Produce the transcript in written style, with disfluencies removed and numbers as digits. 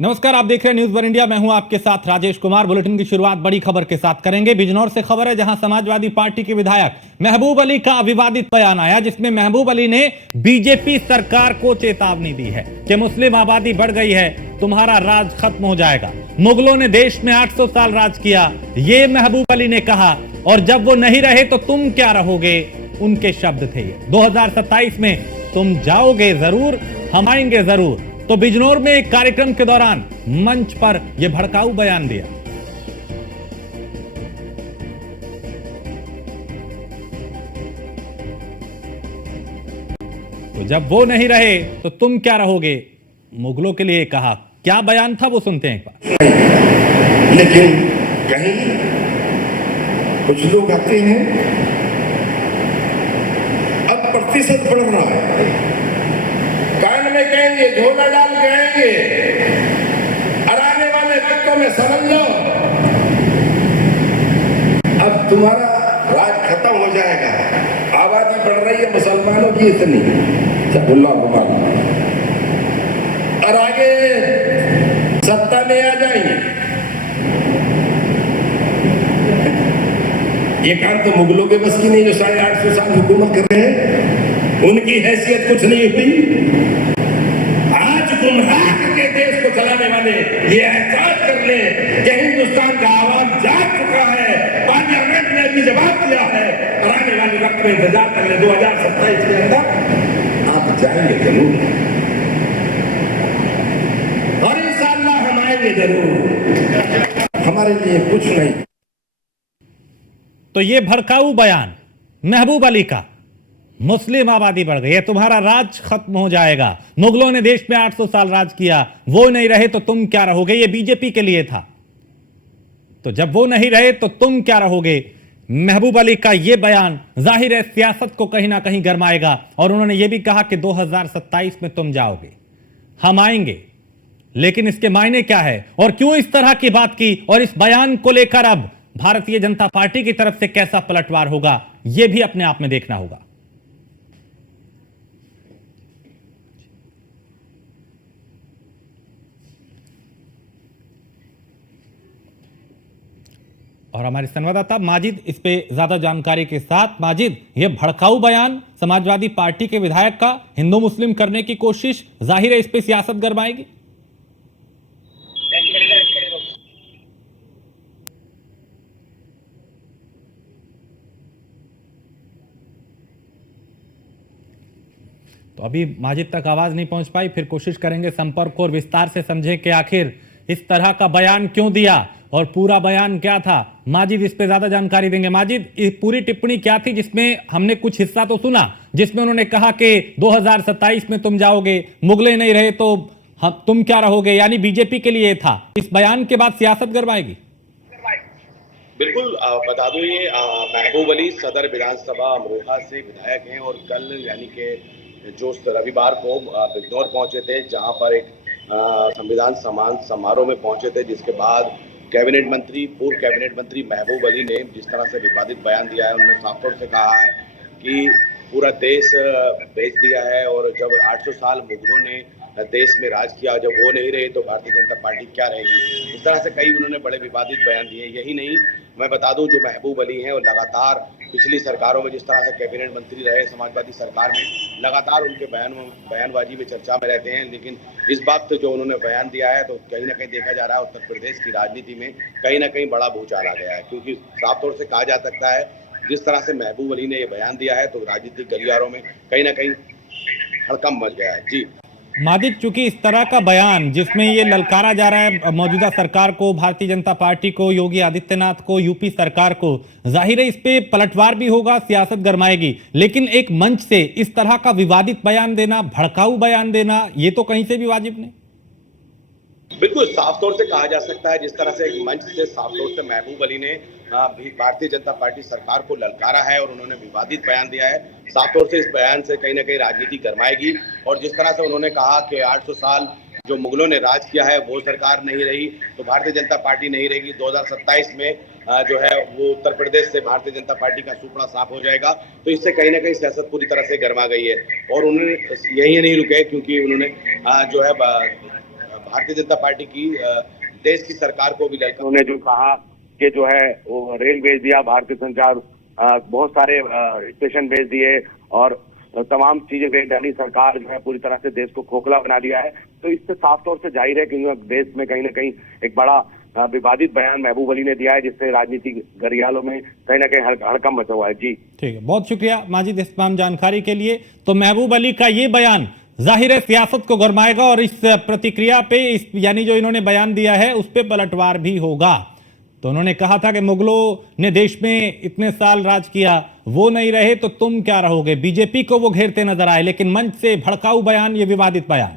नमस्कार, आप देख रहे हैं न्यूज वन इंडिया। मैं हूं आपके साथ राजेश कुमार। बुलेटिन की शुरुआत बड़ी खबर के साथ करेंगे। बिजनौर से खबर है, जहां समाजवादी पार्टी के विधायक महबूब अली का विवादित बयान आया, जिसमें महबूब अली ने बीजेपी सरकार को चेतावनी दी है कि मुस्लिम आबादी बढ़ गई है, तुम्हारा राज खत्म हो जाएगा। मुगलों ने देश में 800 साल राज किया, ये महबूब अली ने कहा, और जब वो नहीं रहे तो तुम क्या रहोगे, उनके शब्द थे ये। 2027 में तुम जाओगे जरूर, हम आएंगे जरूर। तो बिजनौर में एक कार्यक्रम के दौरान मंच पर यह भड़काऊ बयान दिया। तो जब वो नहीं रहे तो तुम क्या रहोगे, मुगलों के लिए कहा। क्या बयान था वो सुनते हैं एक बार। लेकिन कहीं कुछ लोग आते हैं, अब प्रतिशत बढ़ रहा है, कान में कहेंगे, झोला डाल के आएंगे, और आने वाले वक्तों में समझ लो अब तुम्हारा राज खत्म हो जाएगा। आबादी बढ़ रही है मुसलमानों की इतनी, और आगे सत्ता में आ जाएंगे। ये काम तो मुगलों के बस की नहीं, जो 850 साल हुकूमत कर रहे हैं, उनकी हैसियत कुछ नहीं हुई। आज गुमराह करके देश को चलाने वाले ये एहसास कर ले कि हिंदुस्तान का आवाम जाग चुका है, पार्लियामेंट ने भी जवाब दिया है, और आने वाले वक्त में इंतजार कर ले। 2027 के अंदर आप जाएंगे जरूर, और इंशाअल्लाह हम आएंगे जरूर। हमारे लिए कुछ नहीं। तो ये भड़काऊ बयान महबूब अली का, मुस्लिम आबादी बढ़ गई है, तुम्हारा राज खत्म हो जाएगा, मुगलों ने देश में 800 साल राज किया, वो नहीं रहे तो तुम क्या रहोगे, ये बीजेपी के लिए था। तो जब वो नहीं रहे तो तुम क्या रहोगे, महबूब अली का यह बयान जाहिर है सियासत को कहीं ना कहीं गरमाएगा। और उन्होंने यह भी कहा कि 2027 में तुम जाओगे, हम आएंगे। लेकिन इसके मायने क्या है और क्यों इस तरह की बात की, और इस बयान को लेकर अब भारतीय जनता पार्टी की तरफ से कैसा पलटवार होगा, यह भी अपने आप में देखना होगा। और हमारे संवाददाता माजिद इस पे ज्यादा जानकारी के साथ। माजिद, यह भड़काऊ बयान समाजवादी पार्टी के विधायक का हिंदू मुस्लिम करने की कोशिश, जाहिर है इस पे सियासत गरमाएगी। तो अभी माजिद तक आवाज नहीं पहुंच पाई, फिर कोशिश करेंगे संपर्क को और विस्तार से समझे कि आखिर इस तरह का बयान क्यों दिया और पूरा बयान क्या था। माजिद इस पे ज्यादा जानकारी देंगे। माजिद, पूरी टिप्पणी क्या थी, जिसमें हमने कुछ हिस्सा तो सुना, जिसमें उन्होंने कहा कि 2027 में तुम जाओगे, मुगले नहीं रहे तो तुम क्या रहोगे, यानी बीजेपी के लिए था। इस बयान के बाद सियासत गरमाएगी। बिल्कुल, बता दूं ये महबूब अली सदर विधानसभा अमरोहा से विधायक हैं, और कल यानी कि जो रविवार को बिजनौर पहुंचे थे, जहां पर एक संविधान सम्मान समारोह में पहुंचे थे, जिसके बाद पूर्व कैबिनेट मंत्री महबूब अली ने जिस तरह से विवादित बयान दिया है, उन्होंने साफ तौर से कहा है कि पूरा देश बेच दिया है, और जब 800 साल मुगलों ने देश में राज किया, जब वो नहीं रहे तो भारतीय जनता पार्टी क्या रहेगी। इस तरह से कई उन्होंने बड़े विवादित बयान दिए। यही नहीं, मैं बता दूं, जो महबूब अली हैं वो लगातार पिछली सरकारों में जिस तरह से कैबिनेट मंत्री रहे समाजवादी सरकार में, लगातार उनके बयानबाजी में चर्चा में रहते हैं। लेकिन इस वक्त जो उन्होंने बयान दिया है, तो कहीं ना कहीं देखा जा रहा है उत्तर प्रदेश की राजनीति में कहीं ना कहीं बड़ा भूचाल आ गया है, क्योंकि साफ तौर से कहा जा सकता है जिस तरह से महबूब अली ने ये बयान दिया है, तो राजनीतिक गलियारों में कहीं ना कहीं हड़कंप मच गया है। जी माजिद, चूंकि इस तरह का बयान जिसमें ये ललकारा जा रहा है मौजूदा सरकार को, भारतीय जनता पार्टी को, योगी आदित्यनाथ को, यूपी सरकार को, जाहिर है इस पे पलटवार भी होगा, सियासत गरमाएगी। लेकिन एक मंच से इस तरह का विवादित बयान देना, भड़काऊ बयान देना, ये तो कहीं से भी वाजिब नहीं। बिल्कुल, साफ तौर से कहा जा सकता है जिस तरह से एक मंच से साफ तौर से महबूब अली ने भारतीय जनता पार्टी सरकार को ललकारा है और उन्होंने विवादित बयान दिया है। साफ तौर से इस बयान से कहीं ना कहीं राजनीति गरमाएगी, और जिस तरह से उन्होंने कहा कि 800 साल जो मुगलों ने राज किया है वो सरकार नहीं रही तो भारतीय जनता पार्टी नहीं रहेगी। 2027 में जो है वो उत्तर प्रदेश से भारतीय जनता पार्टी का सुपड़ा साफ हो जाएगा। तो इससे कहीं ना कहीं सियासत पूरी तरह से गरमा गई है, और उन्होंने यही नहीं रुके, क्योंकि उन्होंने जो है भारतीय जनता पार्टी की देश की सरकार को भी ललकार। उन्होंने जो कहा कि जो है वो रेल भेज दिया, भारतीय संचार बहुत सारे स्टेशन भेज दिए और तमाम चीजें भेज डाली, सरकार जो है पूरी तरह से देश को खोखला बना दिया है। तो इससे साफ तौर से जाहिर है कि देश में कहीं ना कहीं एक बड़ा विवादित बयान महबूब अली ने दिया है, जिससे राजनीतिक गरियालों में कहीं ना कहीं हड़कंप मचा हुआ है। जी ठीक है, बहुत शुक्रिया माजिद इस तमाम जानकारी के लिए। तो महबूब अली का ये बयान जाहिर है सियासत को गरमाएगा और इस प्रतिक्रिया पे यानी जो इन्होंने बयान दिया है उस पर पलटवार भी होगा। तो उन्होंने कहा था कि मुगलों ने देश में इतने साल राज किया, वो नहीं रहे तो तुम क्या रहोगे। बीजेपी को वो घेरते नजर आए, लेकिन मंच से भड़काऊ बयान, ये विवादित बयान।